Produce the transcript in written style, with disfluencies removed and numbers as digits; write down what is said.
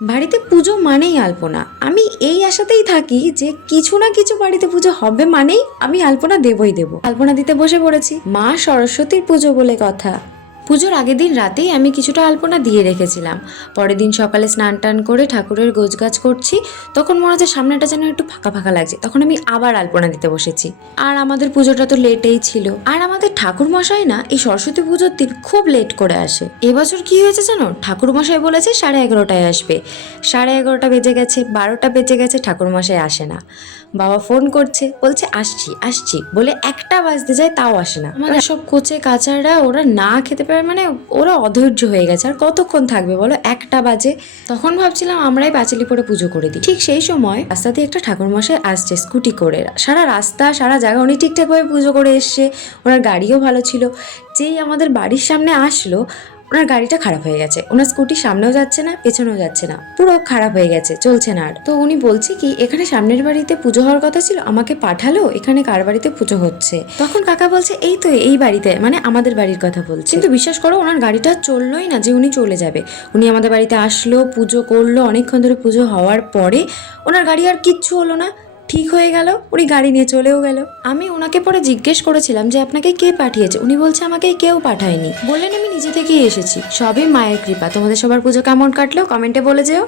বাড়িতে পুজো মানেই আলপনা। আমি এই আশাতেই থাকি যে কিছু না কিছু বাড়িতে পুজো হবে মানেই আমি আলপনা দেবই দেব। আলপনা দিতে বসে পড়েছি। মা সরস্বতীর পুজো বলে কথা। পুজোর আগের দিন রাতেই আমি কিছুটা আলপনা দিয়ে রেখেছিলাম। পরের দিন সকালে স্নান টান করে ঠাকুরের গোছগাছ করছি, তখন মনে হচ্ছে সামনেটা যেন একটু ফাঁকা ফাঁকা লাগছে। তখন আমি আবার আলপনা দিতে বসেছি। আর আমাদের পুজোটা তো লেটেই ছিল। আর আমাদের ঠাকুর মশাই না এই সরস্বতী পুজোর দিন খুব লেট করে আসে। এবছর কি হয়েছে জানো, ঠাকুর মশাই বলেছে 11:30টায় আসবে। 11:30 বেজে গেছে, 12টা বেজে গেছে, ঠাকুর মশাই আসে না। বাবা ফোন করছে, বলছে আসছি আসছি বলে 1টা বাজতে যায়, তাও আসে না। আমাদের সব কোচে কাচাররা ওরা না খেতে পারে, মানে ওরা অধৈর্য হয়ে গেছে। আর কতক্ষণ থাকবে বলো, 1টা বাজে। তখন ভাবছিলাম আমরাই পাঁচিলি পরে পুজো করে দিই। ঠিক সেই সময় রাস্তা দিয়ে একটা ঠাকুরমশাই আসছে স্কুটি করে। সারা রাস্তা সারা জায়গা উনি ঠিকঠাকভাবে পুজো করে এসছে, ওনার গাড়িও ভালো ছিল। যেই আমাদের বাড়ির সামনে আসলো, ওনার গাড়িটা খারাপ হয়ে গেছে। ওনার স্কুটি সামনেও যাচ্ছে না, পেছনেও যাচ্ছে না, পুরো খারাপ হয়ে গেছে, চলছে না আর। তো উনি বলছে কি, এখানে সামনের বাড়িতে পুজো হওয়ার কথা ছিল, আমাকে পাঠালো, এখানে কার বাড়িতে পুজো হচ্ছে। তখন কাকা বলছে এই তো এই বাড়িতে, মানে আমাদের বাড়ির কথা বলছে। কিন্তু বিশ্বাস করো, ওনার গাড়িটা চললোই না যে উনি চলে যাবে। উনি আমাদের বাড়িতে আসলো, পুজো করলো, অনেকক্ষণ ধরে পুজো হওয়ার পরে ওনার গাড়ি আর কিচ্ছু হলো না, ঠিক হয়ে গেল, উনি গাড়ি নিয়ে চলেও গেল। আমি ওনাকে পরে জিজ্ঞেস করেছিলাম যে আপনাকে কে পাঠিয়েছে। উনি বলছে আমাকে কেউ পাঠায়নি, বললেন আমি নিজে থেকেই এসেছি। সবই মায়ের কৃপা। তোমাদের সবার পুজো কেমন কাটলো কমেন্টে বলে যেও।